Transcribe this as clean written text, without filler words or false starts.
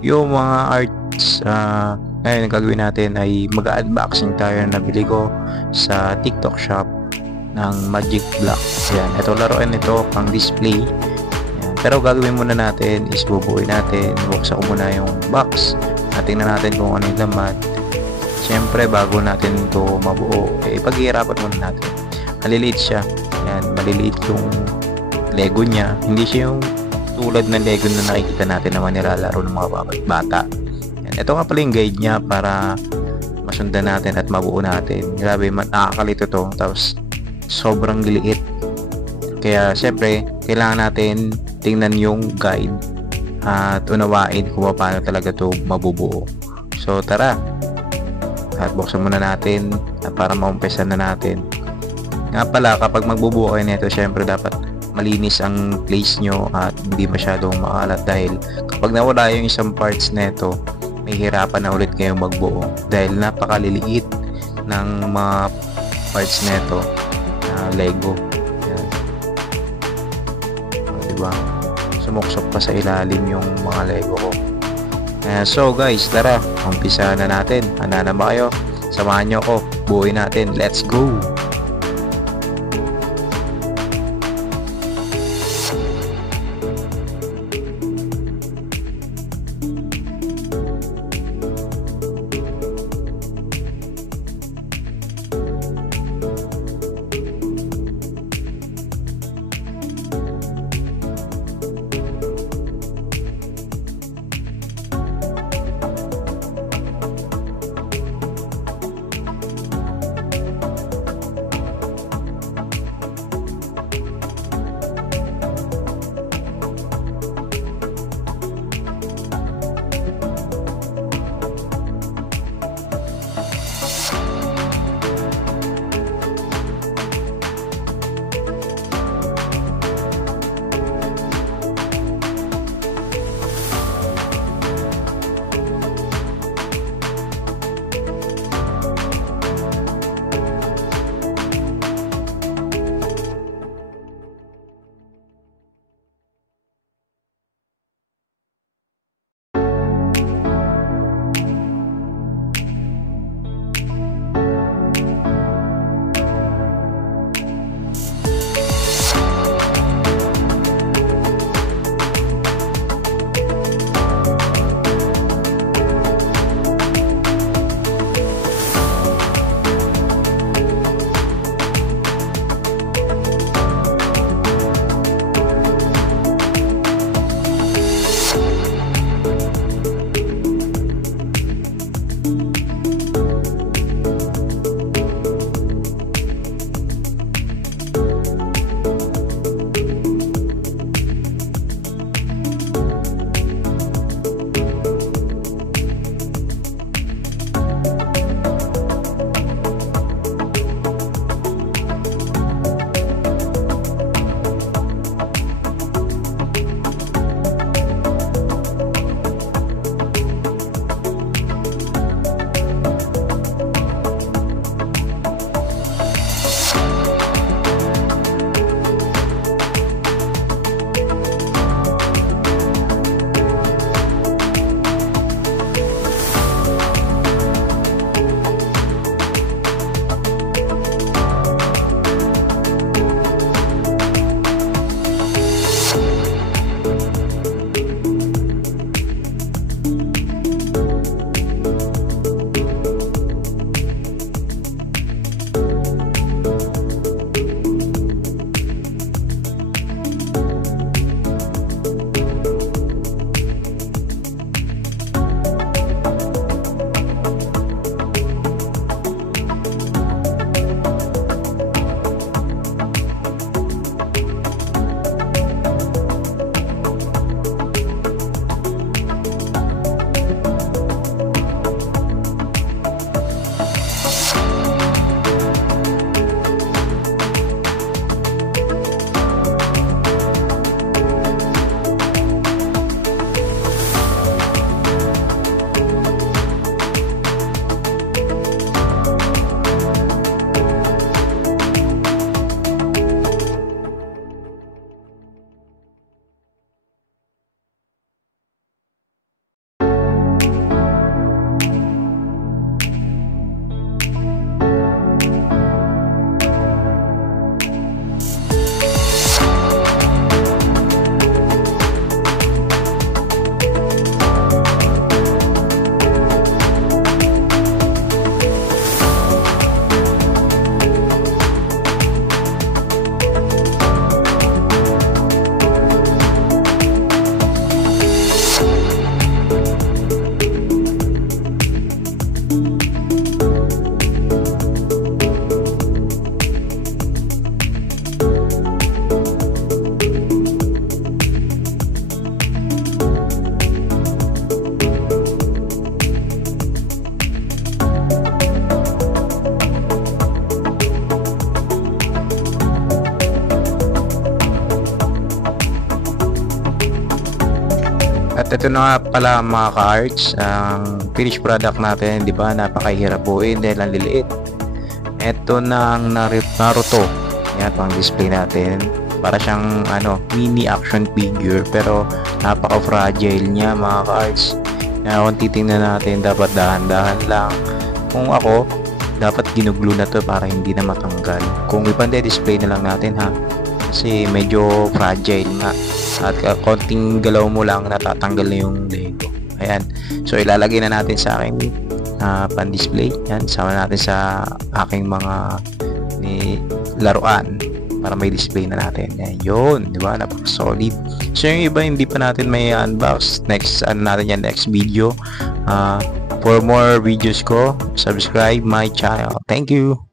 yung mga arts. Ngayon ang gagawin natin ay mag-unboxing tayo na nabili ko sa TikTok shop ng Magic Block. Yan, ito laruan nito pang display. Yan. Pero gagawin muna natin is bubuuin natin. Buksan ko muna yung box. Tingnan natin kung ano yung laman. Siyempre bago natin ito mabuo, paghihirapan muna natin. Maliliit siya. Yan, maliliit yung Lego niya. Hindi siya yung tulad ng Lego na nakikita natin naman nilalaro ng mga bata. Yan. Ito nga pala yung guide niya para masundan natin at mabuo natin. Grabe, nakakalito to. Tapos sobrang liit. Kaya siyempre kailangan natin tingnan yung guide at unawain kung paano talaga to mabubuo. So tara, at buksan muna natin para maumpisa na natin. Nga pala, kapag magbubuo kayo nito, syempre dapat malinis ang place nyo at hindi masyadong makalat, dahil kapag nawala yung isang parts nito, may hirapan na ulit kayong magbuo dahil napakaliliit ng mga parts nito na Lego. Yan. Diba? Sumuksok pa sa ilalim yung mga Lego ko. So guys, tara, umpisa na natin. Handa na ba kayo? Samahan nyo ako, buuin natin. Let's go! ito na nga pala mga ka-arts, ang finished product natin, di ba? Napakahirap buuin dahil ang liliit. Ito na ang Naruto. Yan, pang display natin. Para siyang mini action figure, pero napaka-fragile niya mga ka-arts. Kung titingnan natin, dapat dahan-dahan lang. Kung ako, dapat ginuglo na to para hindi na matanggal. Kung ipande-display na lang natin ha, kasi medyo fragile nga, at konting galaw mo lang natatanggal na yung Lego. Ayan, so ilalagay na natin sa aking pan-display. Yan, sama natin sa aking mga laruan para may display na natin. Ayan, yun, di ba? Napaka-solid. So yung iba hindi pa natin may unbox. Next natin yan, next video. For more videos ko, subscribe my channel. Thank you.